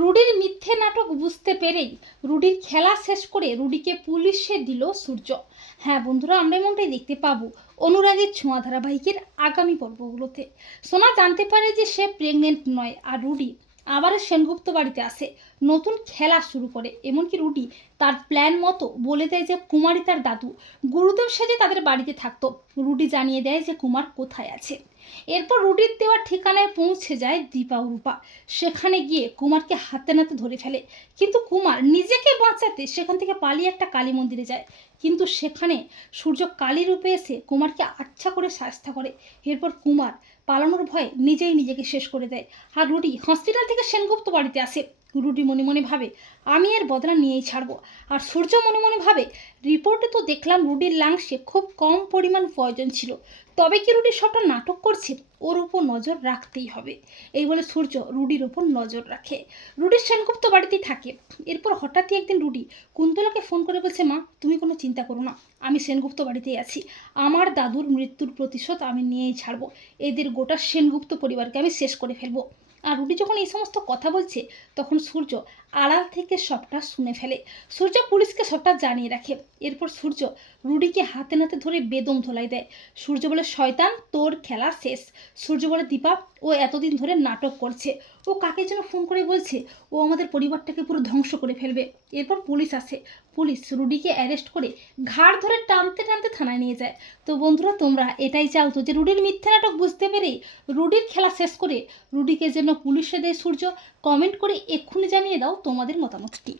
রুডির মিথ্যে নাটক বুঝতে পেরেই রুডির খেলা শেষ করে রুডিকে পুলিশে দিল সূর্য। হ্যাঁ বন্ধুরা, আমরা এমনটাই দেখতে পাবো অনুরাগের ছোঁয়া ধারাবাহিকের আগামী পর্বগুলোতে। সোনা জানতে পারে যে সে প্রেগনেন্ট নয় আর রুডি আবার সেনগুপ্ত বাড়িতে আসে। নতুন খেলা শুরু করে। এমনকি রুডি তার প্ল্যান মতো বলে দেয় যে কুমারী তার দাদু। গুরুদেব সেজে তাদের বাড়িতে থাকতো। রুডি জানিয়ে দেয় যে কুমার কোথায় আছে। এরপর রুটির দেওয়া ঠিকানায় পৌঁছে যায় দীপা রূপা। সেখানে গিয়ে কুমারকে হাতে নাতে ধরে ফেলে। কিন্তু কুমার নিজেকে বাঁচাতে সেখান থেকে পালিয়ে একটা কালী মন্দিরে যায়। কিন্তু সেখানে সূর্য কালী রূপে এসে কুমারকে আচ্ছা করে শাস্তা করে। এরপর কুমার পালানোর ভয়ে নিজেই নিজেকে শেষ করে দেয়। আর রুটি হসপিটাল থেকে সেনগুপ্ত বাড়িতে আসে। রুডি মনে মনে ভাবে, আমি এর বদলা নিয়েই ছাড়ব। আর সূর্য মনে মনে ভাবে রিপোর্টে তো দেখলাম রুডির লাংসে খুব কম পরিমাণ পয়জন ছিল। তবে কি রুডি সবটা নাটক করছে? ওর উপর নজর রাখতেই হবে। এই বলে সূর্য রুডির ওপর নজর রাখে। রুডির সেনগুপ্ত বাড়িতেই থাকে। এরপর হঠাৎই একদিন রুডি কুন্তলাকে ফোন করে বলছে, মা, তুমি কোনো চিন্তা করো না, আমি সেনগুপ্ত বাড়িতেই আছি। আমার দাদুর মৃত্যুর প্রতিশোধ আমি নিয়েই ছাড়বো। এদের গোটা সেনগুপ্ত পরিবারকে আমি শেষ করে ফেলব। আর রুডি যখন এই সমস্ত কথা বলছে, তখন সূর্য আড়াল থেকে সবটা শুনে ফেলে। সূর্য পুলিশকে সবটা জানিয়ে রাখে। এরপর সূর্য রুডিকে হাতে নাতে ধরে বেদম ধোলাই দেয়। সূর্য বলে, শয়তান, তোর খেলা শেষ। সূর্য বলে, দীপা, ও এতদিন ধরে নাটক করছে। ও কাকে যেন ফোন করে বলছে, ও আমাদের পরিবারটাকে পুরো ধ্বংস করে ফেলবে। এরপর পুলিশ আসে। পুলিশ রুডিকে অ্যারেস্ট করে ঘাড় ধরে টানতে টানতে থানায় নিয়ে যায়। তো বন্ধুরা, তোমরা এটাই চাও তো যে রুডির মিথ্যে নাটক বুঝতে পেরেই রুডির খেলা শেষ করে রুডিকে যেন পুলিশে দেয় সূর্য কমেন্ট করে এক্ষুনি জানিয়ে দাও তোমাদের মতামতটি।